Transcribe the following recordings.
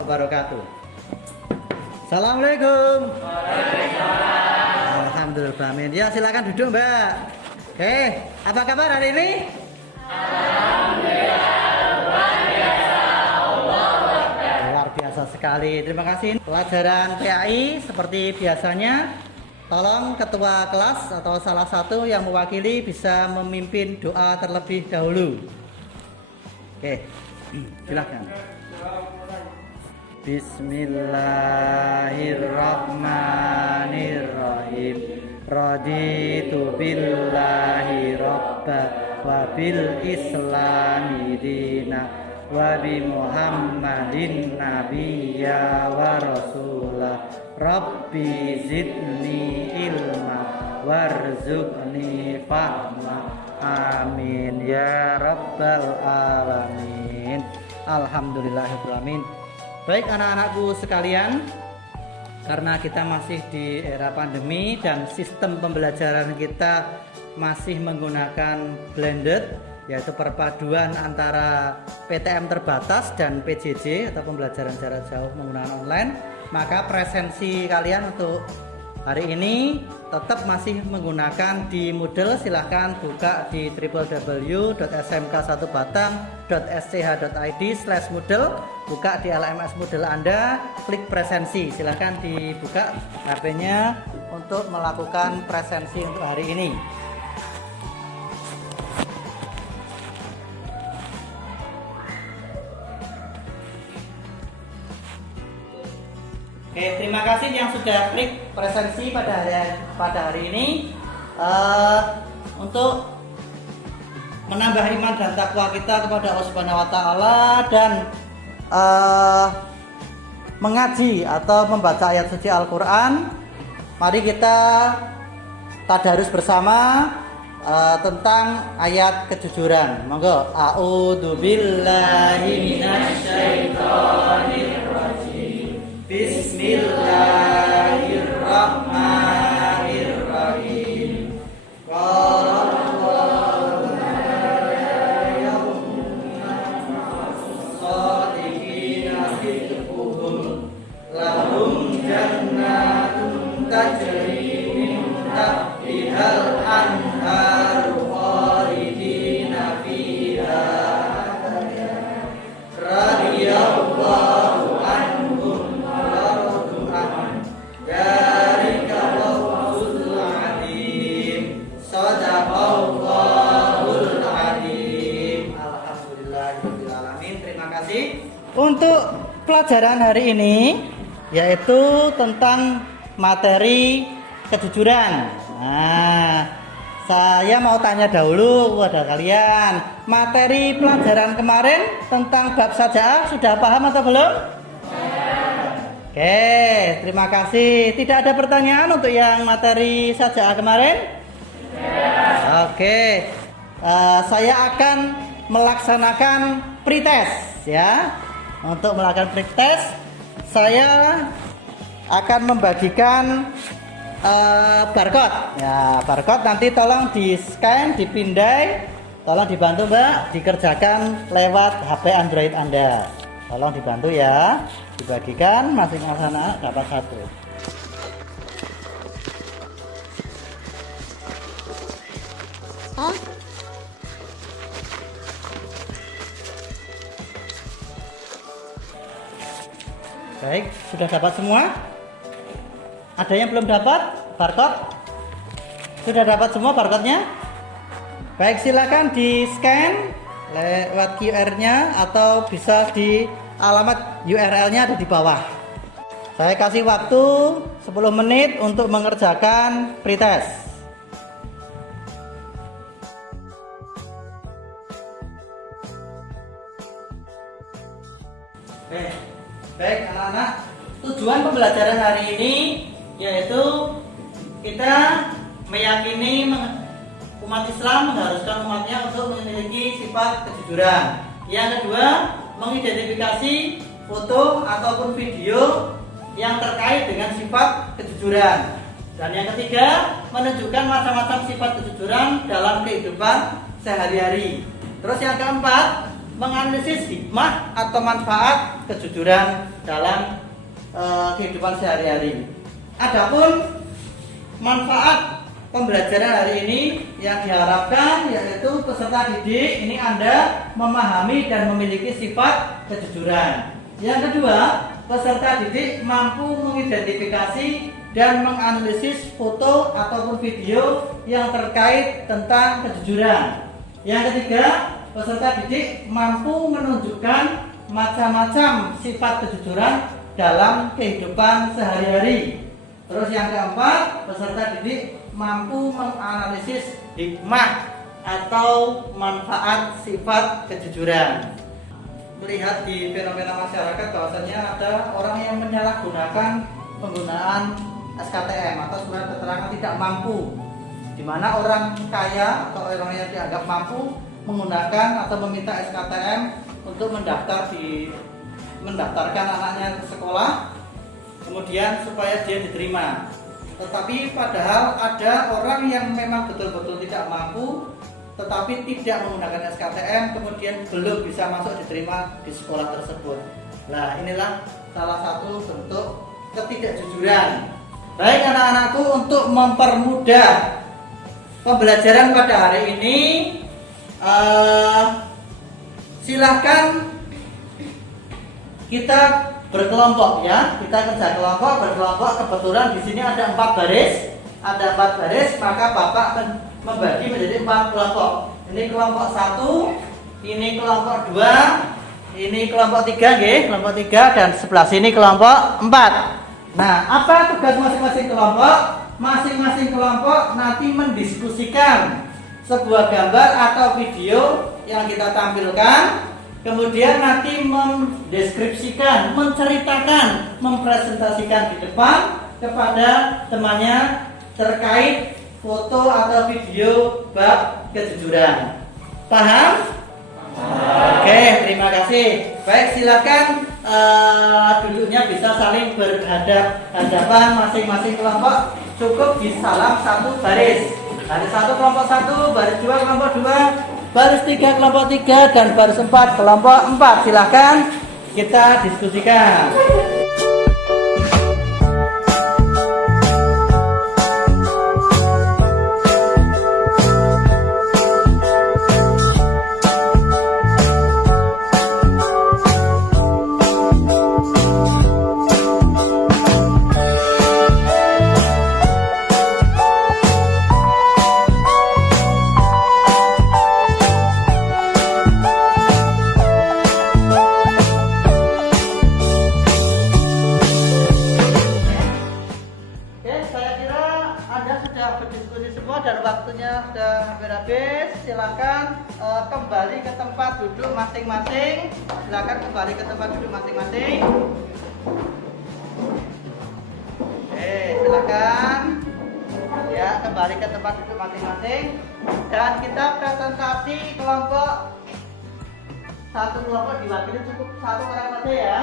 wabarakatuh. Assalamualaikum. Waalaikumsalam. Alhamdulillah. Amin. Ya silakan duduk Mbak. Oke, apa kabar hari ini? Luar biasa sekali. Terima kasih. Pelajaran PAI seperti biasanya. Tolong ketua kelas atau salah satu yang mewakili bisa memimpin doa terlebih dahulu. Oke, silakan. Bismillahirrahmanirrahim. Raditu billahi robba wa bil islami dina wa bi muhammadin nabiyya wa rasulah. Rabbi zidni ilma warzuqni fahma. Amin ya rabbal alamin. Alhamdulillahirrahmanirrahim. Baik anak-anakku sekalian, karena kita masih di era pandemi dan sistem pembelajaran kita masih menggunakan blended, yaitu perpaduan antara PTM terbatas dan PJJ atau pembelajaran jarak jauh menggunakan online, maka presensi kalian untuk hari ini tetap masih menggunakan di Moodle. Silahkan buka di www.smk1batang.sch.id/moodle, buka di LMS Moodle Anda, klik presensi. Silahkan dibuka HP-nya untuk melakukan presensi untuk hari ini. Oke, terima kasih yang sudah klik presensi pada hari ini. Untuk menambah iman dan takwa kita kepada Allah Subhanahu wa taala dan mengaji atau membaca ayat suci Al-Qur'an, mari kita tadarus bersama tentang ayat kejujuran. Monggo. A'udzubillahi minasyaitonir Bismillahirrahmanirrahim. Qala Allahu shadiqina sidquhum lahum jannatun tajri min tahtihal anharu khalidina fiha radhiyallahu untuk pelajaran hari ini, yaitu tentang materi kejujuran. Nah, saya mau tanya dahulu kepada kalian, materi pelajaran kemarin tentang bab sajaah sudah paham atau belum? Oke, terima kasih. Tidak ada pertanyaan untuk yang materi sajaah kemarin? Oke, saya akan melaksanakan pretest ya. Untuk melakukan pretest, saya akan membagikan barcode. Ya, barcode nanti tolong di scan, dipindai, tolong dibantu Mbak, dikerjakan lewat HP Android Anda. Tolong dibantu ya, dibagikan masing-masing anak dapat satu. Baik, sudah dapat semua? Ada yang belum dapat barcode? Sudah dapat semua barcode-nya? Baik, silakan di scan lewat QR-nya atau bisa di alamat URL-nya ada di bawah. Saya kasih waktu 10 menit untuk mengerjakan pretest. Baik anak-anak, tujuan pembelajaran hari ini yaitu kita meyakini umat Islam mengharuskan umatnya untuk memiliki sifat kejujuran. Yang kedua, mengidentifikasi foto ataupun video yang terkait dengan sifat kejujuran. Dan yang ketiga, menunjukkan macam-macam sifat kejujuran dalam kehidupan sehari-hari. Terus yang keempat, menganalisis hikmah atau manfaat kejujuran dalam kehidupan sehari-hari. Adapun manfaat pembelajaran hari ini yang diharapkan yaitu peserta didik ini Anda memahami dan memiliki sifat kejujuran. Yang kedua, peserta didik mampu mengidentifikasi dan menganalisis foto ataupun video yang terkait tentang kejujuran. Yang ketiga, peserta didik mampu menunjukkan macam-macam sifat kejujuran dalam kehidupan sehari-hari. Terus yang keempat, peserta didik mampu menganalisis hikmah atau manfaat sifat kejujuran. Melihat di fenomena masyarakat bahwasanya ada orang yang menyalahgunakan penggunaan SKTM atau surat keterangan tidak mampu, di mana orang kaya atau orang yang dianggap mampu menggunakan atau meminta SKTM untuk mendaftarkan anaknya ke sekolah, kemudian supaya dia diterima. Tetapi padahal ada orang yang memang betul-betul tidak mampu tetapi tidak menggunakan SKTM kemudian belum bisa masuk diterima di sekolah tersebut. Nah, inilah salah satu bentuk ketidakjujuran. Baik anak-anakku, untuk mempermudah pembelajaran pada hari ini, silahkan kita berkelompok ya. Kita kerja berkelompok. Kebetulan di sini ada 4 baris. Ada 4 baris, maka Bapak akan membagi menjadi 4 kelompok. Ini kelompok 1, ini kelompok 2, ini kelompok 3 nggih, kelompok 3 dan sebelah sini kelompok 4. Nah, apa tugas masing-masing kelompok? Masing-masing kelompok nanti mendiskusikan sebuah gambar atau video yang kita tampilkan, kemudian nanti mendeskripsikan, menceritakan, mempresentasikan di depan kepada temannya terkait foto atau video bab kejujuran. Paham? Oke, terima kasih. Baik, silakan duduknya bisa saling berhadapan masing-masing kelompok. Cukup di salam satu baris. Baris 1 kelompok 1, baris 2 kelompok 2, baris 3 kelompok 3 dan baris 4 kelompok 4. Silakan kita diskusikan. Silakan kembali ke tempat duduk masing-masing. Silakan ya, kembali ke tempat duduk masing-masing. Dan kita presentasi kelompok. Satu kelompok diwakili cukup 1 orang saja ya.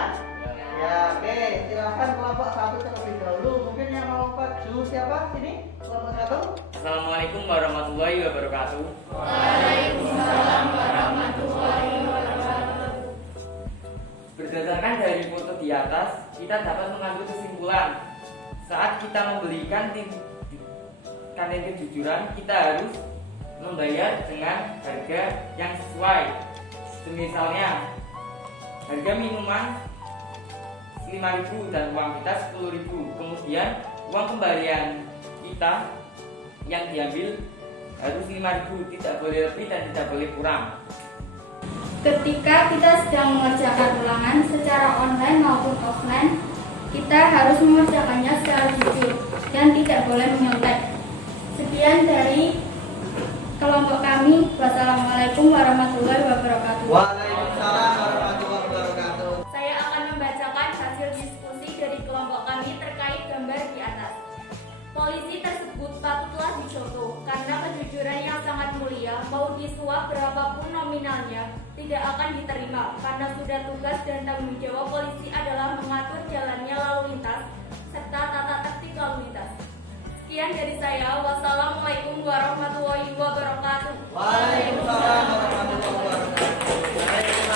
Ya, oke. Silakan kelompok 1 terlebih dahulu. Mungkin yang mau maju siapa? Sini, kelompok 1. Assalamualaikum warahmatullahi wabarakatuh. Waalaikumsalam warahmatullahi wabarakatuh. Berdasarkan dari foto di atas, kita dapat mengambil kesimpulan saat kita membelikan kantin kejujuran, kita harus membayar dengan harga yang sesuai. Misalnya, harga minuman 5.000 dan uang kita 10.000. Kemudian uang kembalian kita yang diambil harus 5.000, tidak boleh lebih dan tidak boleh kurang. Ketika kita sedang mengerjakan ulangan secara online maupun offline, kita harus mengerjakannya secara jujur dan tidak boleh menyontek. Sekian dari kelompok kami. Wassalamualaikum warahmatullahi wabarakatuh. Waalaikumsalam warahmatullahi wabarakatuh. Saya akan membacakan hasil diskusi dari kelompok kami terkait gambar di atas. Polisi tersebut patutlah dicontoh karena kejujuran yang sangat mulia, mau disuap berapapun nominalnya tidak akan diterima karena sudah tugas dan tanggung jawab polisi adalah mengatur jalannya lalu lintas serta tata tertib lalu lintas. Sekian dari saya. Wassalamualaikum warahmatullahi wabarakatuh. Waalaikumsalam warahmatullahi wabarakatuh.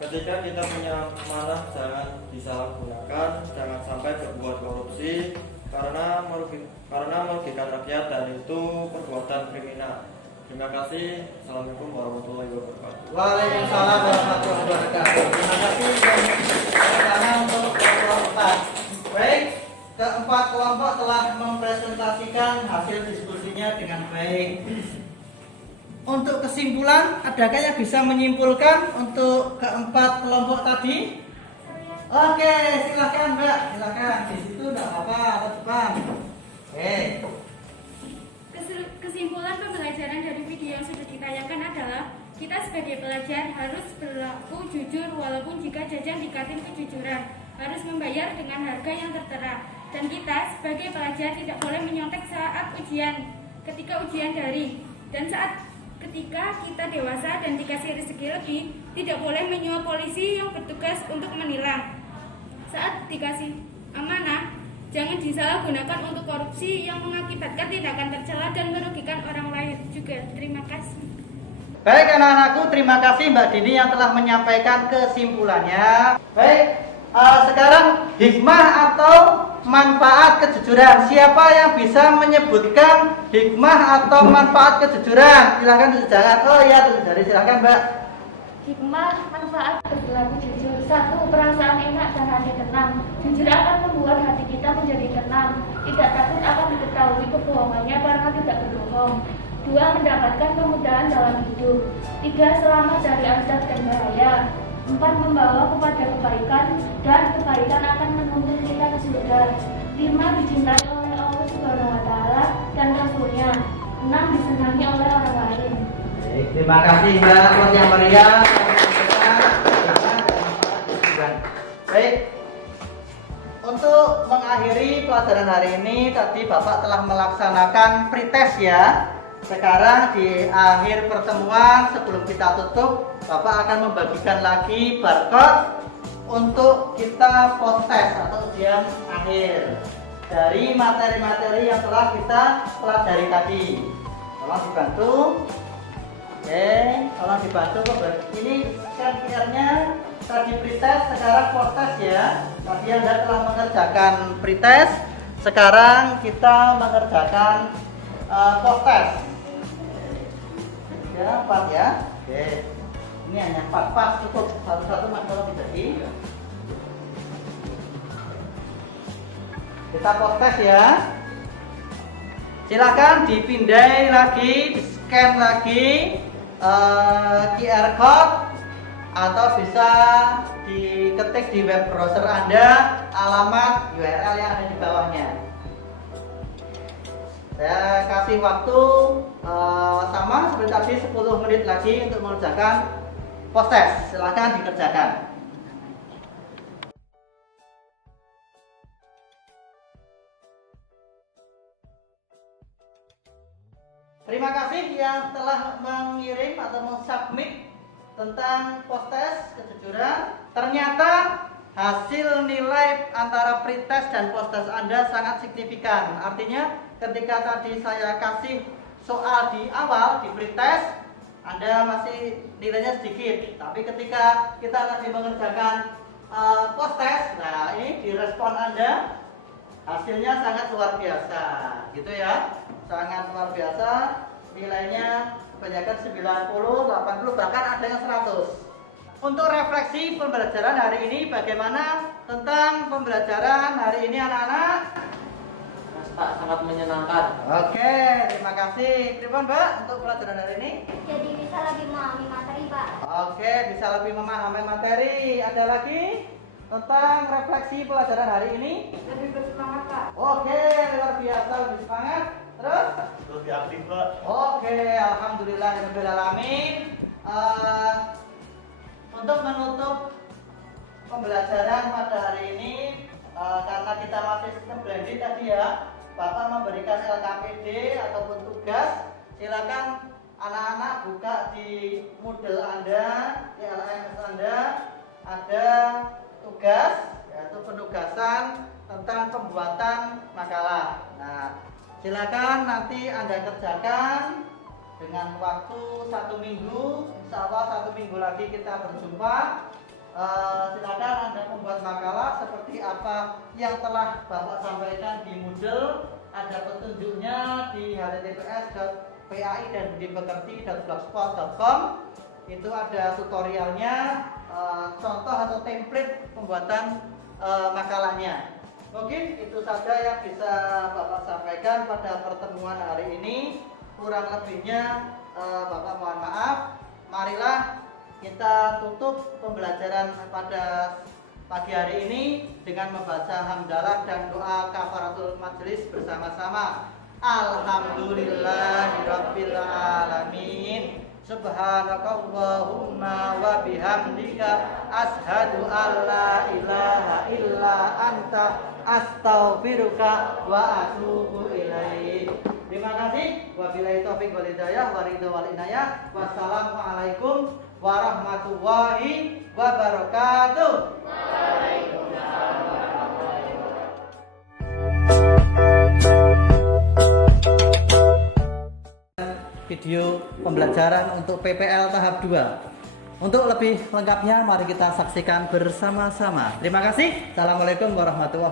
Ketika kita punya amanah jangan disalahgunakan, jangan sampai berbuat korupsi karena merugikan rakyat dan itu perbuatan kriminal. Terima kasih. Assalamualaikum warahmatullahi wabarakatuh. Waalaikumsalam warahmatullahi wabarakatuh. Terima kasih karena untuk kelompok 4. Baik, keempat kelompok telah mempresentasikan hasil diskusinya dengan baik. Untuk kesimpulan, adakah yang bisa menyimpulkan untuk keempat kelompok tadi? Oke, silakan Mbak, silakan. Di situ enggak apa-apa, ada depan. Oke. Kesimpulan pembelajaran dari video yang sudah ditayangkan adalah kita sebagai pelajar harus berlaku jujur walaupun jika jajan di kantin kejujuran, harus membayar dengan harga yang tertera, dan kita sebagai pelajar tidak boleh menyontek saat ujian, ketika ujian daring, dan saat ketika kita dewasa dan dikasih rezeki lebih, tidak boleh menyuap polisi yang bertugas untuk menilang. Saat dikasih amanah, jangan disalahgunakan untuk korupsi yang mengakibatkan tindakan tercela dan merugikan orang lain juga. Terima kasih. Baik anak-anakku, terima kasih Mbak Dini yang telah menyampaikan kesimpulannya. Baik, sekarang hikmah atau manfaat kejujuran. Siapa yang bisa menyebutkan hikmah atau manfaat kejujuran? Silakan jangan. Oh iya, dari silakan Mbak. Hikmah manfaat berlaku jujur. 1. Perasaan enak dan hati tenang. Jujur akan membuat hati kita menjadi tenang. Tidak takut akan diketahui kebohongannya karena tidak berbohong. 2. Mendapatkan kemudahan dalam hidup. 3. Selamat dari azab dan bahaya. 4. Membawa kepada kebaikan dan kebaikan akan menuntun kita ke surga. 5. Dicintai oleh Allah Subhanahu wa taala dan Rasulnya. 6. Disenangi oleh orang lain. Baik, terima kasih Mbak yang meriah. Baik, untuk mengakhiri pelajaran hari ini tadi Bapak telah melaksanakan pretest ya. Sekarang di akhir pertemuan sebelum kita tutup, Bapak akan membagikan lagi barcode untuk kita post test atau ujian akhir dari materi-materi yang telah kita pelajari tadi. Tolong dibantu. Oke, tolong dibantu. Ini scan QR-nya tadi pretest, sekarang post test ya. Tadi Anda telah mengerjakan pretest, sekarang kita mengerjakan post test. Ya, 4 ya. Oke. Ini hanya 4 pas cukup, satu-satu masalah dibagi. Kita post test ya. Silakan dipindai lagi, di scan lagi QR code atau bisa diketik di web browser Anda alamat URL yang ada di bawahnya. Saya kasih waktu sama seperti tadi 10 menit lagi untuk mengerjakan post test. Silakan dikerjakan. Terima kasih yang telah mengirim atau mensubmit tentang post test kejujuran. Ternyata hasil nilai antara pretest dan post test Anda sangat signifikan. Artinya ketika tadi saya kasih soal di awal di pretest, Anda masih nilainya sedikit. Tapi ketika kita tadi mengerjakan post test, nah ini di respon Anda hasilnya sangat luar biasa, gitu ya. Sangat luar biasa, nilainya kebanyakan 90, 80, bahkan ada yang 100. Untuk refleksi pembelajaran hari ini, bagaimana tentang pembelajaran hari ini anak-anak? Pak, sangat menyenangkan. Oke, terima kasih. Terima Mbak untuk pelajaran hari ini. Jadi bisa lebih memahami materi, Pak. Oke, bisa lebih memahami materi. Ada lagi tentang refleksi pelajaran hari ini? Lebih bersemangat, Pak. Oke, luar biasa, lebih semangat. Terus? Lebih aktif, Pak. Oke, alhamdulillahirobbilalamin. Untuk menutup pembelajaran pada hari ini, karena kita masih sistem blended tadi ya, Bapak memberikan LKPD ataupun tugas. Silakan anak-anak buka di Moodle Anda, di LMS Anda, ada tugas, yaitu penugasan tentang pembuatan makalah. Nah, silakan nanti Anda kerjakan dengan waktu 1 minggu. Insya Allah 1 minggu lagi kita berjumpa. Silakan Anda membuat makalah seperti apa yang telah Bapak sampaikan di Moodle. Ada petunjuknya di https.pai dan budipekerti.blogspot.com. Itu ada tutorialnya, contoh atau template pembuatan makalahnya. Mungkin itu saja yang bisa Bapak sampaikan pada pertemuan hari ini. Kurang lebihnya Bapak mohon maaf. Marilah kita tutup pembelajaran pada pagi hari ini dengan membaca hamdalah dan doa kafaratul majelis bersama-sama. Alhamdulillahirabbil alamin. Subhanakallahumma wa bihamdika ashhadu an la ilaha illa anta astaghfiruka wa atubu ilaik. Terima kasih. Wabillahi taufiq wal hidayah wa ridha wal inayah. Wassalamualaikum warahmatullahi wabarakatuh. Video pembelajaran untuk PPL tahap 2. Untuk lebih lengkapnya mari kita saksikan bersama-sama. Terima kasih. Assalamualaikum warahmatullahi wabarakatuh.